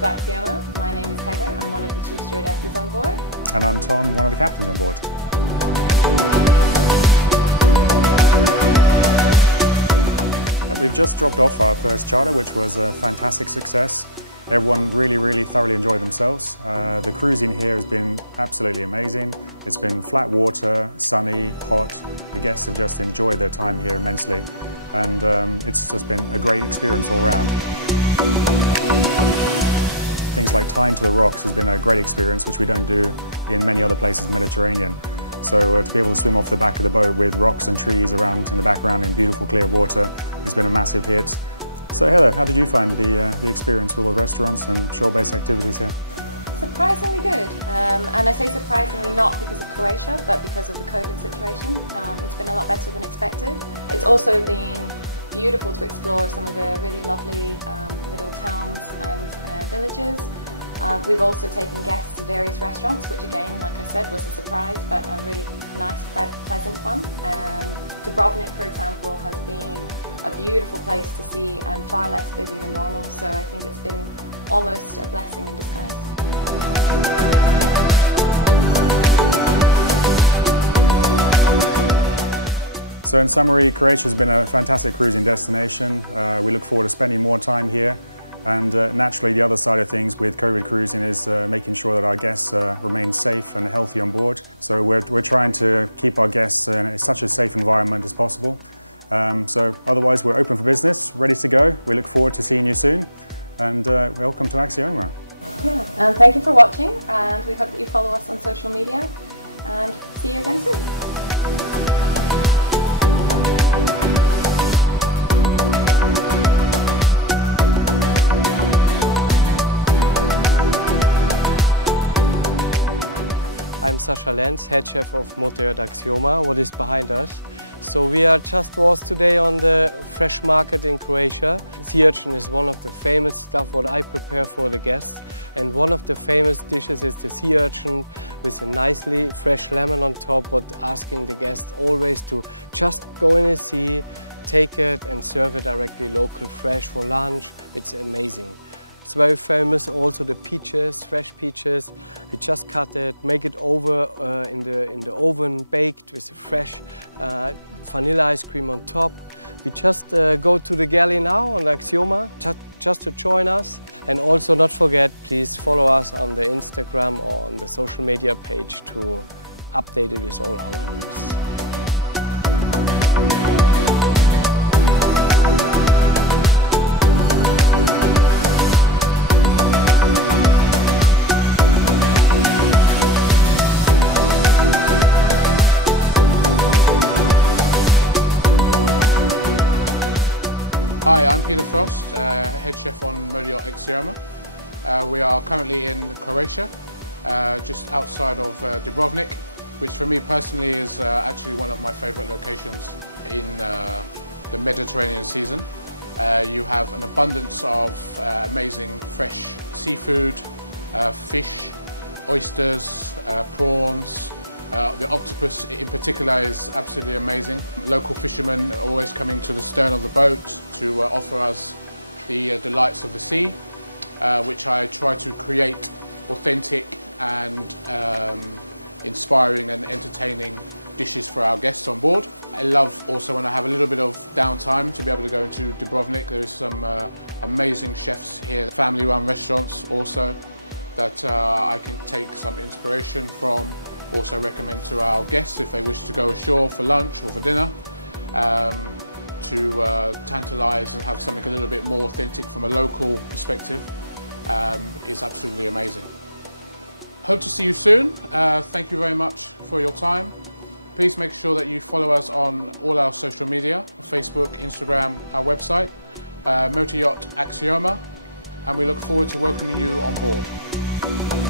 welcome to Axioma. My name is Heather, I'm one of the 2 stewardesses on board. And I'm Tom, one of the captains on board. We've just dropped off our first charter, which was a fantastic success. Everyone really thoroughly enjoyed themselves. The cruising here has been absolutely amazing. It's been flat water, sunny, hot. The guests have just enjoyed their time here immensely. And it's just been a great experience all round. Things like tying to the rocks has been a great experience, which we don't do in many other places in the Mediterranean. So to be able to swim off the back of the boat with rocks and trees around in the background in beautiful clear water has been a massive hit. So Heather, how did you find the experience with all the restaurants and shore-based activities here? Surprisingly good, and I say surprisingly not because of Croatia, but because of the COVID situation. It's been a lot better than expected. It's also been beautiful to explore some of the really lovely little towns and villages. We've also taken guests to various restaurants, which again, like I said, was a surprise, but a really nice, pleasant one. Dubrovnik, for example, has been a beautiful place to see and far less busy than normal, so I think it's been almost a blessing in disguise. So in summary, Croatia has been a fantastic cruising destination. We look forward to spending more time here. And naturally, the other side of things with COVID cruising is making sure that our guests remain safe and healthy on board. So we're trying to keep our guests in such a safe environment as possible. So otherwise, we're open for business, ready to go. We look forward to seeing you soon. And welcome to Axioma. Yeah, and thank you for watching. And we hope that you follow us on social media. And see you again soon. I'm Sasha, Lenz, head chef of Yacht Axioma, what is behind us. So we are just today on the fresh market in Croatia. Sea urchin is one of the famous stuff what I prepare for the guests. And one of the famous dishes is the sea urchin with a nicely fresh lemon on top, but asking the guests always to just go in the sea, take it and serve it directly local, fresh for lunch. It's amazing. It's very famous, also the peaches, fresh peaches. We just cut it, make it over in the oven, baked with a fresh vanilla ice cream on top. We just go to the galley now on Axioma, just to join us. And also not forget, please follow us on the Instagram or on the social media page to update it with all our news. Hi, I'm Peter Frost, head chef on Yacht Axioma. We are currently in Croatia, just outside of Dubrovnik, which for me personally is actually one of my favourite locations in the Mediterranean season. You have an abundance of amazing fresh seafood, fish, oysters, prawns. The octopus in particular is absolutely amazing. Local fishermen are always coming to the stern of the boat to offer us the delights of the sea, which I try to create authentic and inspiring and entertaining dishes for our guests on board. I love also when I have a little bit of downtime to be able to go into Dubrovnik. There is some amazing chefs here, family-run restaurants also that I can take some inspiration from. Also recommend to our guests if they wish to go ashore for lunch or for dinner to tantalise and have something a little bit more authentic from a local perspective is absolutely amazing. Hope to see you soon. Thank you very much for your time. Please make sure that you follow us on all our social media, Facebook, Instagram, our website, Yacht Axioma, and we look forward to welcoming you on board.